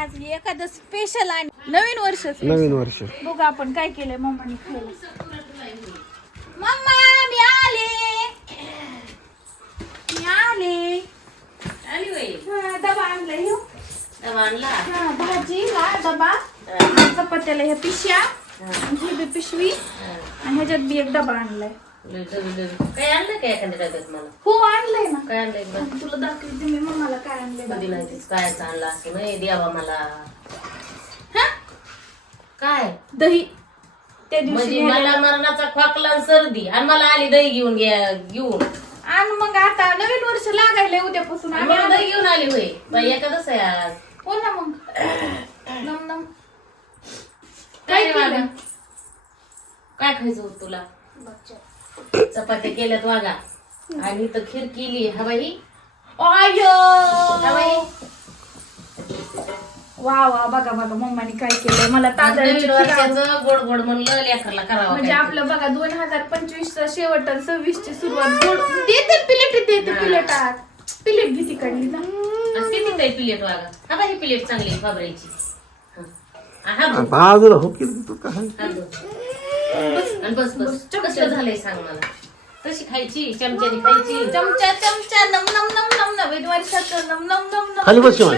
आज एखादं स्पेशल आणि नवीन वर्ष नवीन वर्ष बघू आपण काय केलंय मम्माने खायला. मम्मा मी आले आली बाई. डबा आणलाय ह्यो. डबा आणला. भाजीला डबा, चपात्याला ह्या पिशव्या, ही बी पिशवी आणि ह्याच्यात बी एक डबा आणलाय. काय आणलं काय एखाद्या डब्यात मला? हो आणलंय ना. काय आणलंय बघ. तुला दाखवते मी मम्माला काय आणलंय. कधी नाही कायच आणलं असं नाही द्यावा मला. हा काय दही त्या दिवशी म्हणजे मला मरणाचा खोकला आणि सर्दी आणि मला आली दही घेऊन आणि मग आता नवीन वर्ष लागायलंय उद्यापासून आम्ही आम्ही दही घेऊन आली होय बाई. एखादच आहे आज. हो ना मग नम नम काय काय रे वागा? केलं? काय खायचं होत तुला? चपात्या केल्यात वागा आणि इथं खीर केली. हा बाई आयो हा बाई. वा वा बघा बघा मम्माने काय केलंय. मला तांदळाची नवीन खीर आवडते. वर्षाचं गोड गोड म्हणलं लेकरला करावं. म्हणजे काहीतरी. आपलं बघा 2025 चा शेवट आणि 26 ची सुरुवात गोड देते प्लेटात प्लेट भीती काढली ना. आणि किती काही प्लेट वागा. हा बाई प्लेट चांगली फाबरायची. हा धु. बाजूला हो की तू काय हा धु. आणि बस बस कसं झालंय सांग मला. कशी खायची? चमच्याने खायची? चमचा नम नम नम नम नवीन वर्षाचं नम नम नम नम. खाली बस किंवा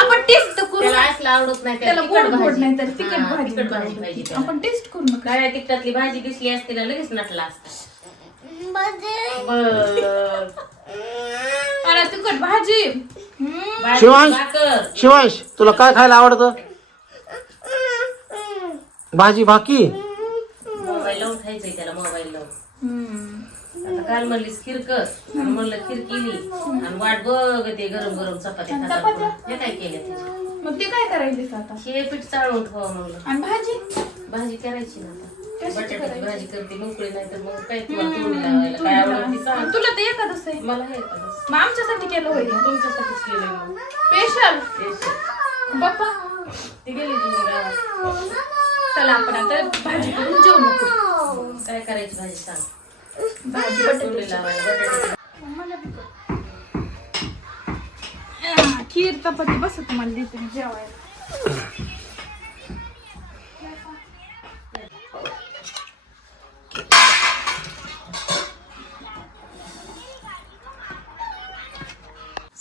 आपण टेस्ट करू. त्याला असलं आवडत नाही. त्याला तिखट गोड गोड भाजी. नाही तर तिखट हा, भाजी तिखट भाजी पाहिजे त्याला. आपण टेस्ट करू नका. काळ्या तिखटातली भाजी दिसली असते ना लगेच नटला असता. बरं. मला तिखट भाजी भाजी, शिवांश. भाकर. शिवांश तुला काय खायला आवडतं? भाजी भाकी. मोबाईल लावून खायचंय त्याला. मोबाईल लावून आता काल म्हणलीस खीर कर आणि म्हणलं खीर केली आणि वाट बघ ते गरम गरम चपात्या खातात. चपात्या? हे काय केलं त्याच्या? मग ते काय करायलीस आता. हे पीठ चाळून ठेवा म्हणलं. आणि भाजी भाजी करायची ना आता. कशाची बटाट्याची करायची? भाजी करते मोकळी नाही तर मग काय तुला तोंडी लावायला काय आवडत ती सांग. तुला ते एखादं आहे मला हे एखादं. मग आमच्यासाठी केलं होईल तुमच्यासाठीच केलंय मग. स्पेशल तेच. बाप्पा. ती गेली ती मग गावात. चला आपण आता भाजी करून जेवू नको. काय करायची भाजी सांग. भाजी तोंडी बटाट्याची. लावायला बटाट्याची. मला बी कर. खीर चपाती बस तुम्हाला देते मी जेवायला.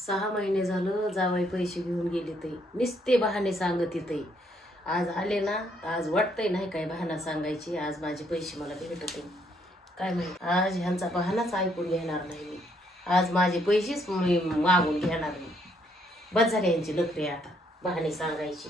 सहा महिने झालं जावाई पैसे घेऊन गेले ते नुसते बहाणे सांगत येते. आज आले ना आज वाटतंय नाही काय बहाणा सांगायची. आज माझे पैसे मला भेटते काय माहिती. आज ह्यांचा बहाणाच ऐकून घेणार नाही मी. आज माझे पैसेच मी मागून घेणार नाही. बस झाले यांची नखरे आता बहाणे सांगायची.